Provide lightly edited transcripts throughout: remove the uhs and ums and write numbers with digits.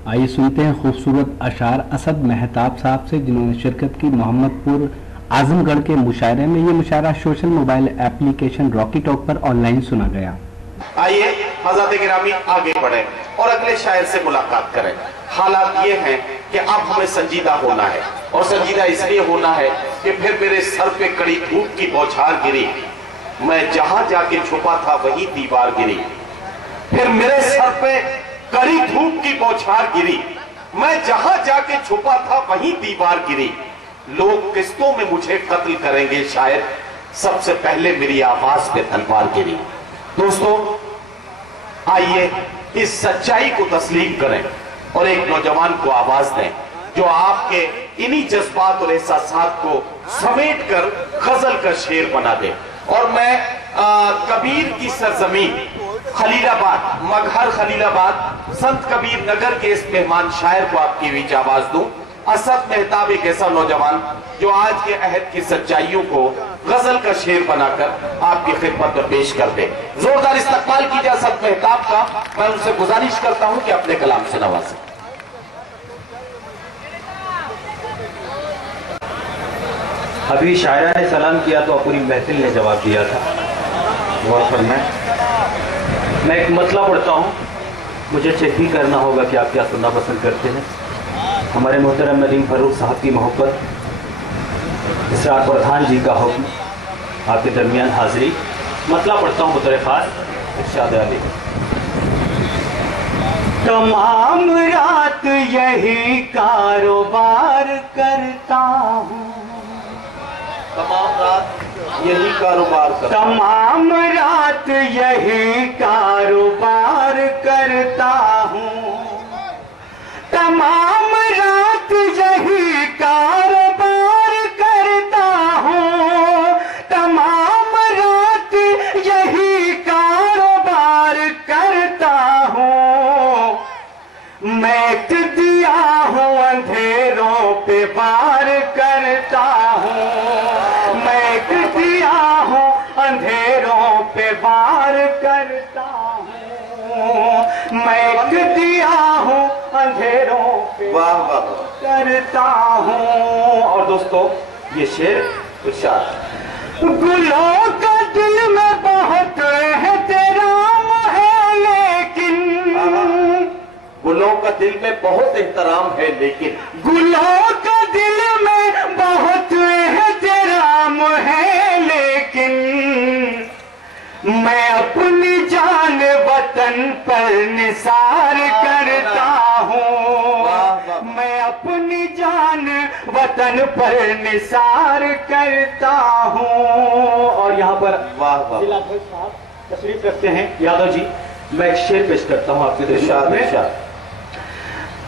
आइए सुनते हैं खूबसूरत अशार असद मेहताब साहब से, जिन्होंने शिरकत की मोहम्मदपुर आजमगढ़ के मुशायरे में। ये मुशायरा social mobile application Rocky Talk पर ऑनलाइन सुना गया। आइए हज़रत गिरामी आगे बढ़े और अगले शायर से मुलाकात करें। हालात ये हैं कि अब हमें संजीदा होना है, और संजीदा इसलिए होना है कि फिर मेरे सर पे कड़ी धूप की बौछार गिरी, मैं जहां जाके छुपा था वही दीवार गिरी। फिर मेरे सर पे कड़ी धूप की बौछार गिरी, मैं जहां जाके छुपा था वही दीवार गिरी। लोग किस्तों में मुझे कत्ल करेंगे, शायद सबसे पहले मेरी आवाज पे तलवार गिरी। दोस्तों, आइए इस सच्चाई को तस्लीम करें और एक नौजवान को आवाज दें जो आपके इन्हीं जज्बात और एहसासात को समेट कर गजल का शेर बना दे। और मैं कबीर की सरजमीन खलीलाबाद, मगहर खलीलाबाद, संत कबीर नगर के इस मेहमान शायर को आपकी बीच आवाज दूं। असद मेहताब एक ऐसा नौजवान जो आज के अहद की सच्चाइयों को गजल का शेर बनाकर आपकी खिदमत में पेश कर दे। जोरदार इस्तकबाल कीजिए असद मेहताब का। मैं उनसे गुजारिश करता हूं कि अपने कलाम से नवाजें। अभी शायरा ने सलाम किया तो पूरी महफिल ने जवाब दिया था। बहुत फरमाए। मैं एक मतला पढ़ता हूँ, मुझे चेक भी करना होगा कि आप क्या सुनना पसंद करते हैं। हमारे मोहतरम नदीम फरूक साहब की मोहब्बत, इसरार प्रधान जी का हुक्म, आपके दरमियान हाजिरी। मतला पढ़ता हूँ बतौर खास इरशाद अली। तमाम रात यही कारोबार करता हूँ, तमाम रात यही कारोबार करता हूं, तमाम रात यही कारोबार करता हूँ, तमाम रात यही कारोबार करता हूँ, तमाम रात यही कारोबार करता हूँ। मैं दिया हूँ अंधेरों पे वार करता हूँ, मैं दिया हूँ अंधेरों पे वार करता हूँ, मैं दिया हूँ अंधेरों पे वार करता हूँ। और दोस्तों, ये शेर इरशाद। गुलों का दिल में बहुत एहतराम है, लेकिन गुलों का दिल में बहुत एहतराम है, लेकिन गुलों का दिल में बहुत एहतराम है, लेकिन मैं अपनी जान वतन पर निसार करता हूँ, मैं अपनी जान वतन पर निसार करता हूँ। और यहाँ पर जिला अध्यक्ष साहब तशरीफ रखते हैं, यादव जी। मैं एक शेर पेश करता हूँ आपके दरमियान में।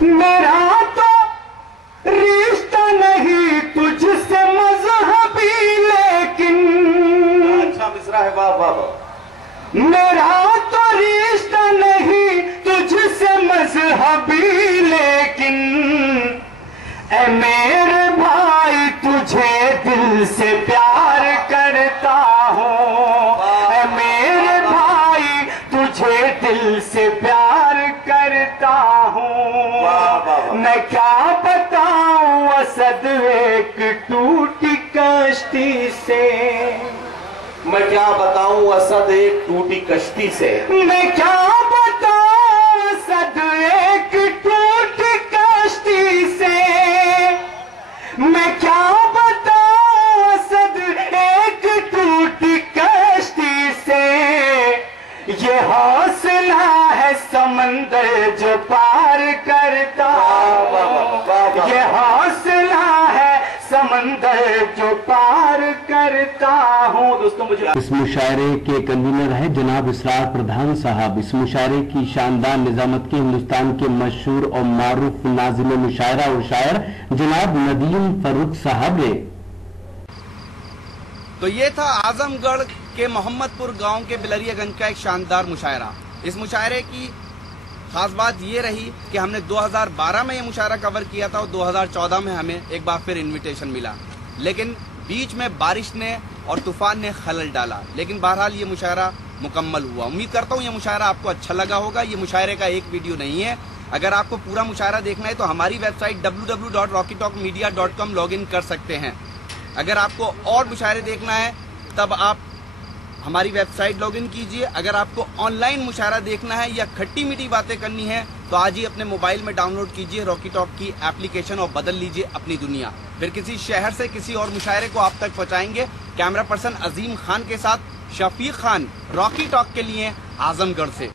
मेरा तो रिश्ता नहीं तुझसे मजहबी, लेकिन अच्छा मिसरा है, वाह वाह वाह। मेरा तो रिश्ता नहीं तुझसे मजहबी, लेकिन ऐ मेरे भाई तुझे दिल से प्यार करता हूँ, ऐ मेरे भाई तुझे दिल से प्यार करता हूँ। मैं क्या बताऊं असद एक टूटी कश्ती से, मैं क्या बताऊं असद एक टूटी कश्ती से, मैं क्या बताऊं असद एक टूटी कश्ती से, मैं क्या बताऊं असद एक टूटी कश्ती से। ये हौसला है समंदर जो पार करता हूँ, ये हौसला है समंदर जो पार करता हूँ। दोस्तों, मुझे इस मुशायरे के कन्वीनर हैं जनाब इसरार प्रधान साहब। इस मुशायरे की शानदार निजामत की हिंदुस्तान के मशहूर और मारूफ नाज़िम मुशायरा और शायर जनाब नदीम फरूक साहब ने। तो ये था आजमगढ़ के मोहम्मदपुर गांव के बिलरियागंज का एक शानदार मुशायरा। इस मुशायरे की खास बात ये रही कि हमने 2012 में ये मुशायरा कवर किया था और 2014 में हमें एक बार फिर इनविटेशन मिला, लेकिन बीच में बारिश ने और तूफान ने खलल डाला। लेकिन बहरहाल ये मुशायरा मुकम्मल हुआ। उम्मीद करता हूँ ये मुशायरा आपको अच्छा लगा होगा। ये मुशायरे का एक वीडियो नहीं है, اگر آپ کو پورا مشاعرہ دیکھنا ہے تو ہماری web site www.rockytalkmedia.com log in کر سکتے ہیں. اگر آپ کو اور مشاعرے دیکھنا ہے تب آپ ہماری ویب سائٹ لاگ ان کیجئے. اگر آپ کو آن لائن مشاعرہ دیکھنا ہے یا کھٹی میٹھی باتیں کرنی ہے تو آج ہی اپنے موبائل میں ڈاؤن لوڈ کیجئے راکی ٹاک کی اپلیکیشن اور بدل لیجئے اپنی دنیا. پھر کسی شہر سے کسی اور مشاعرے کو آپ تک پہنچائیں گے. کیمرہ پرسن عظیم خان کے ساتھ شفیق خان، راکی ٹاک کے لیے اعظم گڑھ سے.